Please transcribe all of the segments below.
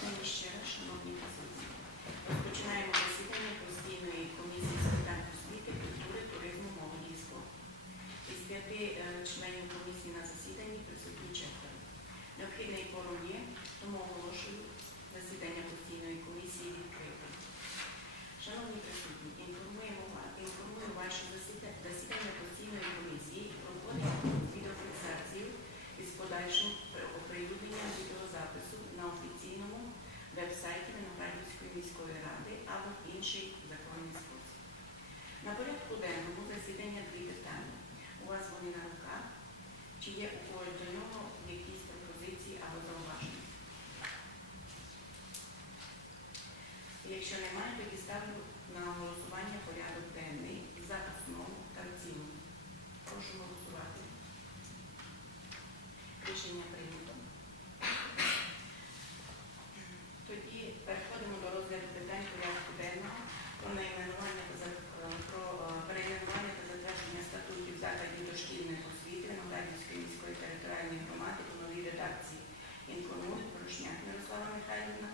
День ще шановні присутні. Розпочинаємо засідання постійної комісії з питань освіти, культури, туризму, молоді і спорту. Із п'яти е, членів комісії на засіданні присутні четверо. Необхідний форум є, тому оголошую засідання постійної комісії відкритим. Шановні присутні, інформуємо ва- інформую ваше засіда- засідання постійної комісії проходить відеофіксацію із подальшим при- оприлюдненням відеозапису на офіційному веб-сайті Виноградівської міської ради або в інший законний спосіб. На порядку денному засідання дві питання. У вас вони на руках. Чи є у когось до нього якісь пропозиції або зауваження? Якщо немає, тоді ставлю на голосування порядок денний за основу та в цілому. Прошу голосувати. Рішення прийнято. Тоді переходимо до розгляду питань порядку денного про найменування та за- е, про е, перейменування та затвердження статутів закладів дошкільної освіти Виноградівської міської територіальної громади у новій редакції. Інформує Порошняк Мирослава Михайлівна,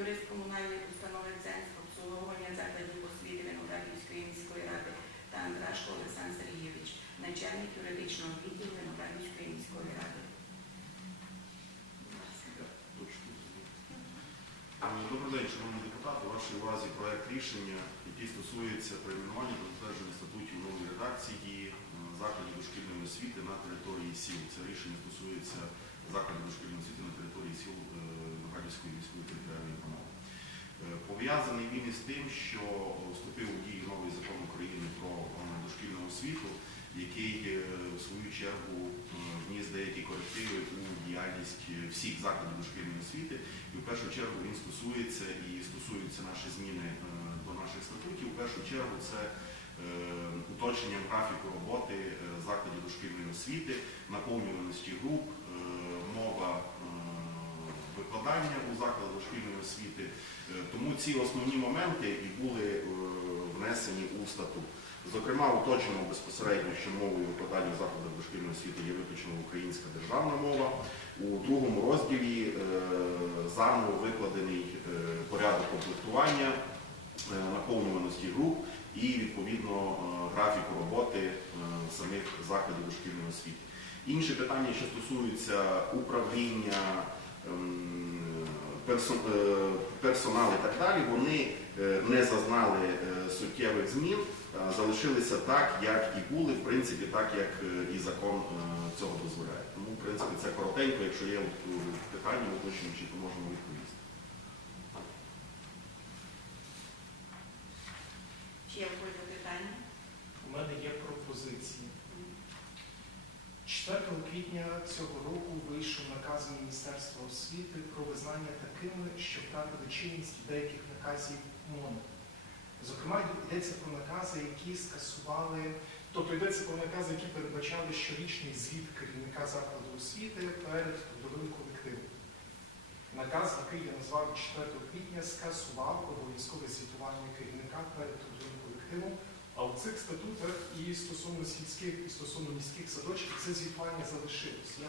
юрист комунальної установи Центр обслуговування закладів освіти Виноградівської міської ради та Андрашко Олександр Сергійович, начальник юридичного відділу Виноградівської міської ради. Будь ласка. День, шановні депутати. Вашій увазі проект рішення, який стосується перейменування та затвердження статутів нової редакції е, закладів дошкільної освіти на території сіл. Це рішення стосується закладів дошкільної освіти на території сіл е, Ногадівської міської територіальної громади. Е, Пов'язаний він із тим, що вступив у дію новий закон України про е, дошкільну освіту, який е, в свою чергу е, вніс деякі корективи у діяльність е, всіх закладів дошкільної освіти. І в першу чергу він стосується і стосуються наші зміни е, до наших статутів. В першу чергу це е, уточнення графіку роботи закладів дошкільної освіти, наповнюваності груп, мова викладання у закладах дошкільної освіти. Тому ці основні моменти і були внесені у статут. Зокрема, уточнено безпосередньо, що мовою викладання в дошкільної освіти є виключно українська державна мова. У другому розділі е, заново викладений е, порядок комплектування, е, наповнюваності груп і відповідно графіку роботи самих закладів дошкільної освіти. Інші питання, що стосуються управління ем, персоналу і так далі, вони не зазнали суттєвих змін, залишилися так, як і були, в принципі, так, як е, і закон е, цього дозволяє. Тому, в принципі, це коротенько, якщо є е, питання уточнюючі, то можемо відповісти. Чи є когось? У мене є пропозиції. 4 квітня цього року вийшов наказ Міністерства освіти про визнання такими, що втратили чинність деяких наказів МОН. Йдеться про накази, які скасували, тобто йдеться про накази, які передбачали щорічний звіт керівника закладу освіти перед трудовим колективом. Наказ, який я назвав 4 квітня, скасував обов'язкове звітування керівника перед трудовим колективом. А в цих статутах і стосовно сільських, і стосовно міських садочків це звітування залишилось. Я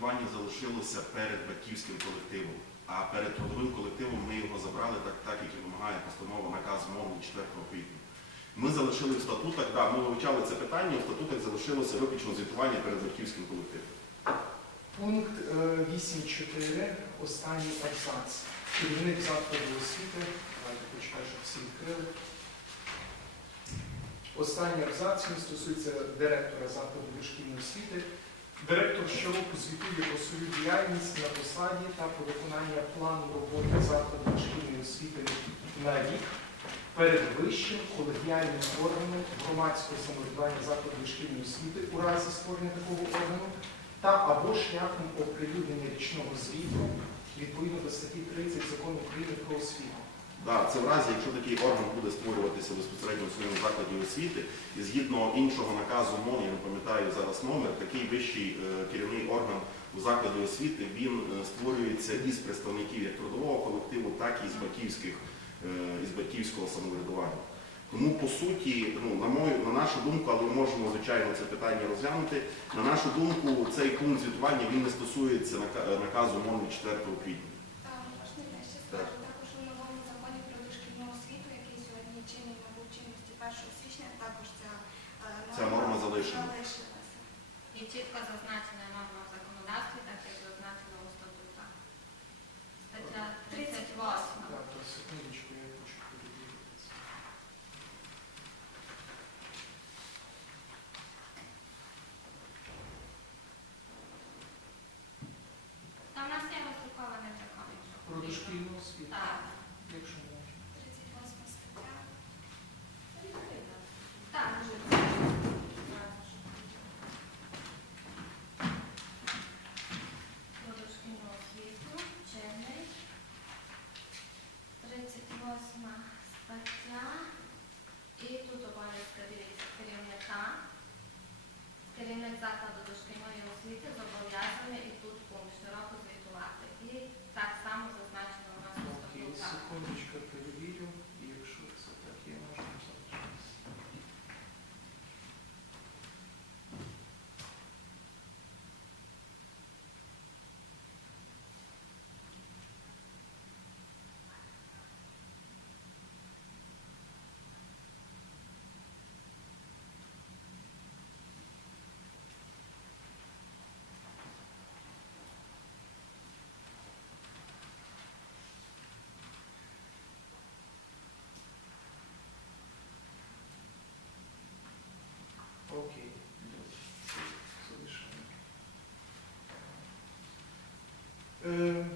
Звітування залишилося перед батьківським колективом, а перед трудовим колективом ми його забрали так, так як і вимагає постанова наказ МОНу 4 квітня. Ми залишили в статутах, да, ми вивчали це питання, в статутах залишилося виключно звітування перед батьківським колективом. пункт е, 8.4, останній абзац. Керівник закладу освіти. Давайте почекаю, щоб всі відкрили. Останній абзац він стосується директора закладу дошкільної освіти. Директор щороку звітує про свою діяльність на посаді та про виконання плану роботи закладу дошкільної освіти на рік перед вищим колегіальним органом громадського самоврядування закладу дошкільної освіти у разі створення такого органу та або шляхом оприлюднення річного звіту відповідно до статті 30 закону України про освіту. Да, це в разі, якщо такий орган буде створюватися безпосередньо в своєму закладі освіти, і згідно іншого наказу МОН, я не пам'ятаю зараз номер, такий вищий е, керівний орган у закладі освіти, він е, створюється із представників як трудового колективу, так і з батьківських, е, із батьківського самоврядування. Тому, по суті, ну, на мою, на нашу думку, але ми можемо, звичайно, це питання розглянути. На нашу думку, цей пункт звітування він не стосується наказу МОН 4 квітня. Зазначена норма в законодавстві, так як зазначено у статутах. Стаття 38. Так, то секундочку, я хочу. Там у нас є роздрукований закон, якщо Про дошкільну освіту, Так. якщо можна. 38 стаття. Так, дуже Про дошкільну освіту, чинний. 38 стаття. І тут обов'язки дивіться керівника. Керівник закладу дошкільної освіти зобов'язаний і тут пункт щороку звітувати. І так само зазначено у нас у Окей, статутах. секундочку, перевірю. І якщо це так є, можна залишитися. Окей, добре. Це залишаємо. Е,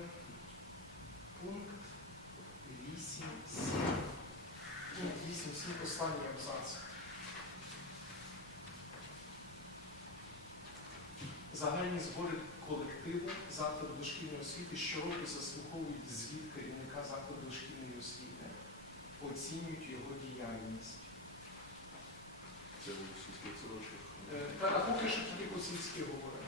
Пункт 8.7. Пункт 8.7 останній абзац. Загальні збори колективу закладу дошкільної освіти щороку заслуховують звіт керівника закладу дошкільної освіти, оцінюють його діяльність. Це у сільських садочках. Е, Та а поки що тоді по-сільськи говоримо.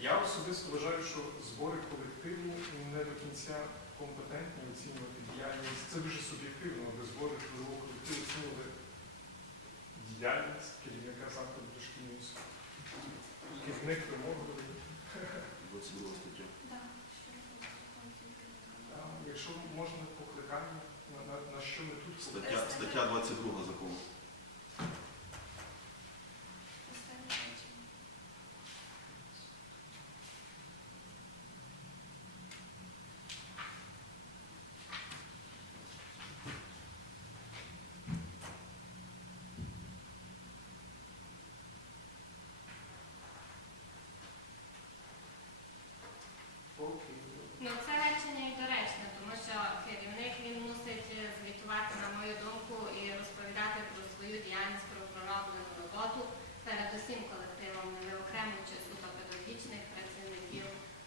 Я особисто вважаю, що збори колективу не до кінця компетентні оцінювати діяльність. Це дуже суб'єктивно, аби збори трудового колективу оцінювали діяльність керівника закладу дошкільної освіти. Керівник вимогливий. 22 стаття. Так, щороку заслуховують А Якщо можна покликання, на, на, на що ми тут Стаття, стаття 22 закону. Останнє речення. Окей, добре. Ну, це речення і доречне, тому що керівник він мусить е, звітувати, на мою думку, і розповідати про свою діяльність, про пророблену роботу перед усім колективом, не виокремлюючи суто педагогічних працівників.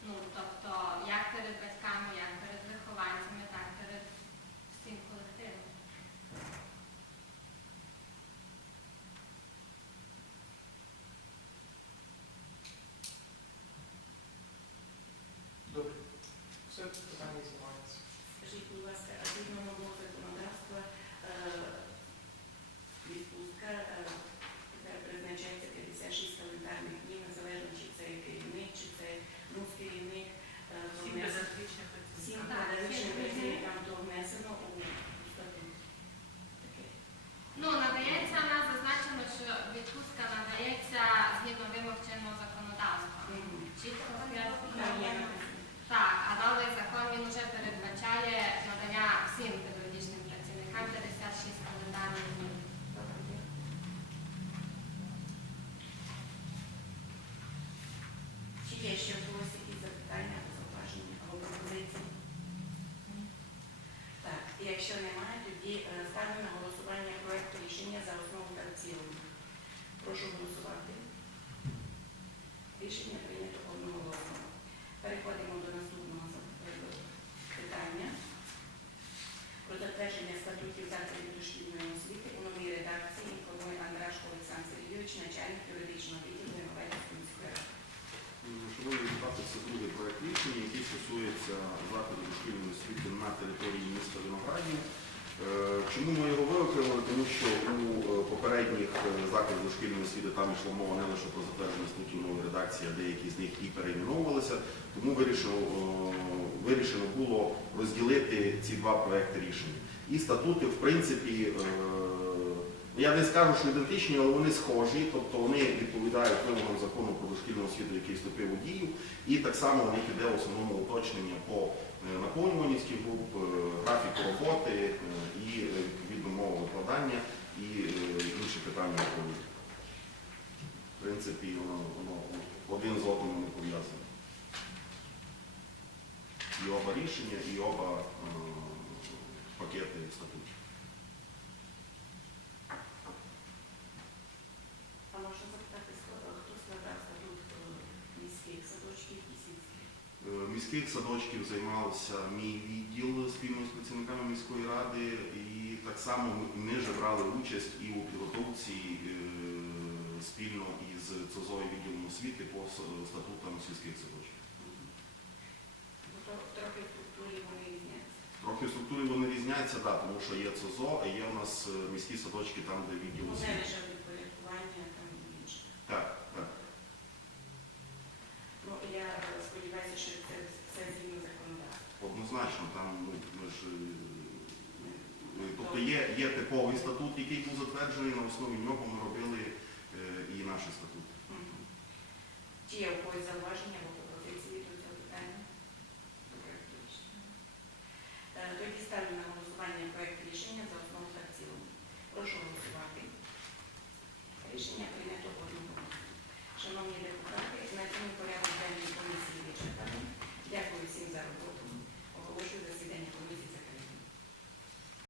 Ну, тобто, як перед батьками, як перед вихованцями, так перед всім колективом. Добре. Все питання знімається. Скажіть, будь ласка, а згідно нового законодавства е, відпустка е, тепер призначається 56 календарних днів, незалежно чи це керівник, чи це нуц керівник. е, то Всім внес- педагогічних Всім Так, педагогічним всім. працівникам то внесено у статут. Таке. Ну, надається, у нас зазначено, що відпустка надається згідно вимог чинного законодавства. Мгм. Чітко Там є роз'яснено. написано. Так, а новий закон він вже передбачає надання всім педагогічним працівникам 56 календарних днів. Добре. Чи є ще в когось якісь запитання або зауваження або пропозиції? Так, і якщо немає, тоді е, ставлю на голосування проект рішення за основу та в цілому. Прошу голосувати. Рішення прийнято одноголосно. Переходимо до наступного за- е, питання. Про затвердження статутів закладів дошкільної освіти у новій редакції інформує Андрашко Олександр Сергійович, начальник юридичного відділу Нововельської міської ради. Шановні депутати, це другий проект рішення, який стосується закладу дошкільної освіти на території міста Виноградів. Е, Чому ми його виокремили? Тому що у е, е, дошкільної освіти там йшла мова не лише про затвердження статутів нової редакції, а деякі з них і перейменовувалися. Тому вирішено, вирішено було розділити ці два проекти рішення. І статути, в принципі, е, я не скажу, що ідентичні, але вони схожі, тобто вони відповідають вимогам закону про дошкільну освіту, який вступив у дію, і так само у них іде в основному уточнення по е, груп, е, графіку роботи і е, відповідно мова викладання і е, інші питання відповіді. В принципі, воно, воно один з одним не пов'язане. І оба рішення, і оба е, пакети статутів. А можна запитати, хто складав статут е, міських садочків і сільських? Е, Міських садочків займався мій відділ спільно з працівниками міської ради, і так само ми- ж брали участь і у підготовці е, спільно із ЦОЗО і відділом освіти по статутам сільських садочків. Трохи в структурі вони різняться. Трохи в структурі вони різняться, да, тому що є ЦОЗО, а є у нас е, міські садочки там, де відділ Вони освіти. лише там і інше. Так, так. Ну, я е, сподіваюся, що це все згідно законодавства. Однозначно, там ну, ми ж. Тобто є є типовий статут, який був затверджений, на основі нього ми робили е, і наші статути. Мгм. Чи є у когось зауваження або пропозиції до цього питання? Е, тоді ставлю на голосування проект рішення за основу та в цілому. Прошу голосувати. Рішення прийнято в одноголосно. Шановні депутати, на цьому порядку.